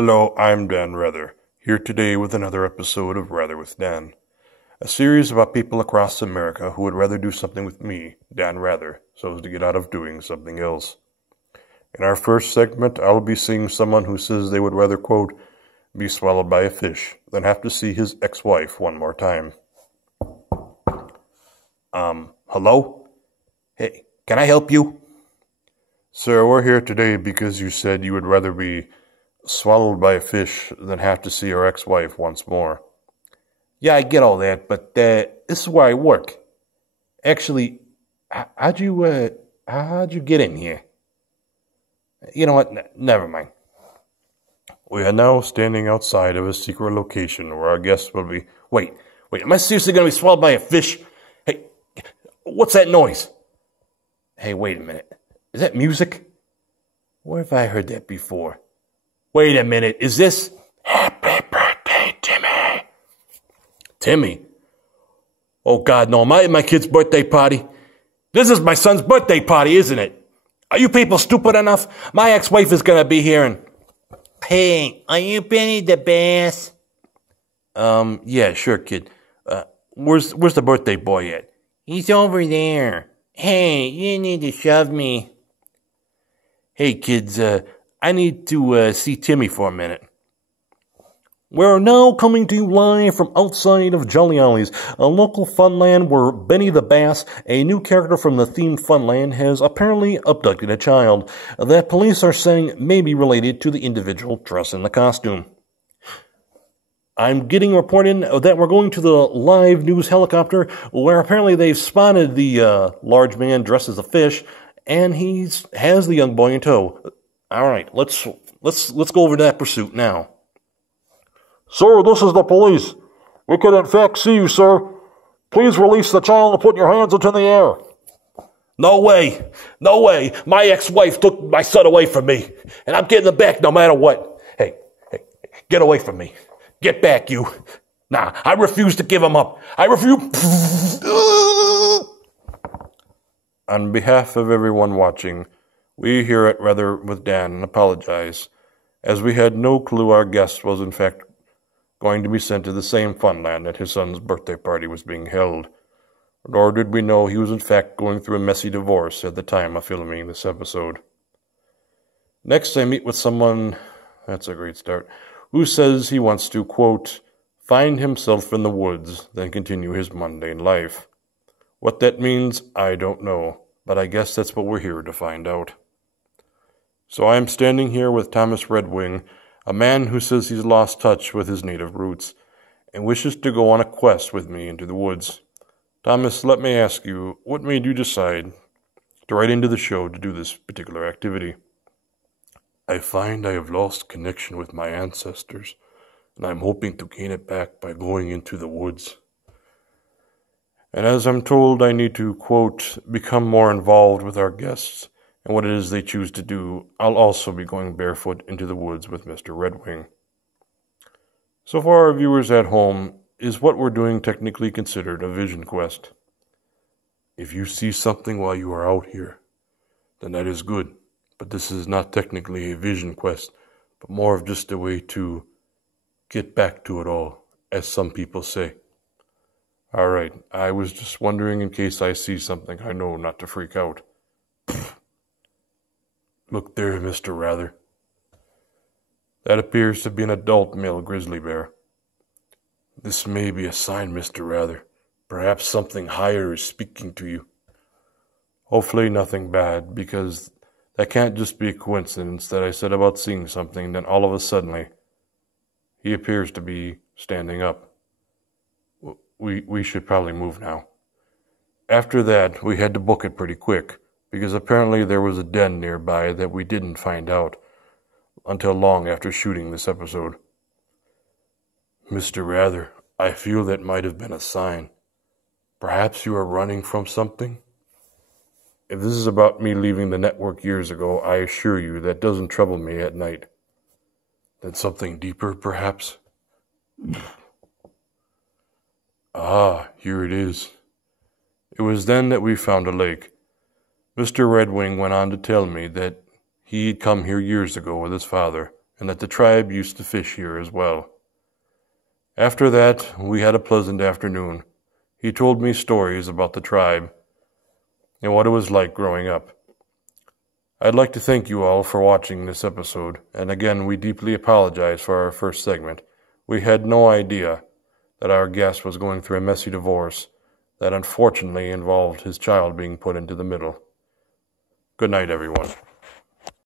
Hello, I'm Dan Rather, here today with another episode of Rather with Dan, a series about people across America who would rather do something with me, Dan Rather, so as to get out of doing something else. In our first segment, I'll be seeing someone who says they would rather, quote, be swallowed by a fish than have to see his ex-wife one more time. Hello? Hey, can I help you? Sir, we're here today because you said you would rather be swallowed by a fish than have to see your ex-wife once more. Yeah, I get all that, but this is where I work. Actually, how'd you get in here? You know what? Never mind. We are now standing outside of a secret location where our guests will be... Wait, am I seriously going to be swallowed by a fish? Hey, what's that noise? Hey, wait a minute. Is that music? Where have I heard that before? Wait a minute, is this... Happy birthday, Timmy. Timmy? Oh, God, no. Am I at my kid's birthday party? This is my son's birthday party, isn't it? Are you people stupid enough? My ex-wife is going to be here and... Hey, are you Benny the Bass? Yeah, sure, kid. Where's the birthday boy at? He's over there. Hey, you need to shove me. Hey, kids, I need to see Timmy for a minute. We're now coming to you live from outside of Jolly Ollie's, a local funland where Benny the Bass, a new character from the themed funland, has apparently abducted a child that police are saying may be related to the individual dressed in the costume. I'm getting reported that we're going to the live news helicopter where apparently they've spotted the large man dressed as a fish, and he has the young boy in tow. All right, let's go over to that pursuit now. Sir, this is the police. We can in fact see you, sir. Please release the child and put your hands into the air. No way. My ex-wife took my son away from me, and I'm getting him back no matter what. Hey, get away from me. Get back, you. Nah, I refuse to give him up. I refuse. On behalf of everyone watching, we here at Rather with Dan apologize, as we had no clue our guest was in fact going to be sent to the same funland that his son's birthday party was being held, nor did we know he was in fact going through a messy divorce at the time of filming this episode. Next, I meet with someone, that's a great start, who says he wants to, quote, find himself in the woods, then continue his mundane life. What that means, I don't know, but I guess that's what we're here to find out. So I am standing here with Thomas Redwing, a man who says he's lost touch with his native roots, and wishes to go on a quest with me into the woods. Thomas, let me ask you, what made you decide to write into the show to do this particular activity? I find I have lost connection with my ancestors, and I'm hoping to gain it back by going into the woods. And as I'm told I need to, quote, become more involved with our guests and what it is they choose to do, I'll also be going barefoot into the woods with Mr. Redwing. So for our viewers at home, is what we're doing technically considered a vision quest? If you see something while you are out here, then that is good, but this is not technically a vision quest, but more of just a way to get back to it all, as some people say. Alright, I was just wondering in case I see something I know not to freak out. Look there, Mr. Rather. That appears to be an adult male grizzly bear. This may be a sign, Mr. Rather. Perhaps something higher is speaking to you. Hopefully nothing bad, because that can't just be a coincidence that I said about seeing something, then all of a sudden, he appears to be standing up. We should probably move now. After that, we had to book it pretty quick, because apparently there was a den nearby that we didn't find out until long after shooting this episode. Mr. Rather, I feel that might have been a sign. Perhaps you are running from something? If this is about me leaving the network years ago, I assure you that doesn't trouble me at night. Then something deeper, perhaps? Ah, here it is. It was then that we found a lake. Mr. Redwing went on to tell me that he had come here years ago with his father and that the tribe used to fish here as well. After that, we had a pleasant afternoon. He told me stories about the tribe and what it was like growing up. I'd like to thank you all for watching this episode, and again, we deeply apologize for our first segment. We had no idea that our guest was going through a messy divorce that unfortunately involved his child being put into the middle. Good night, everyone.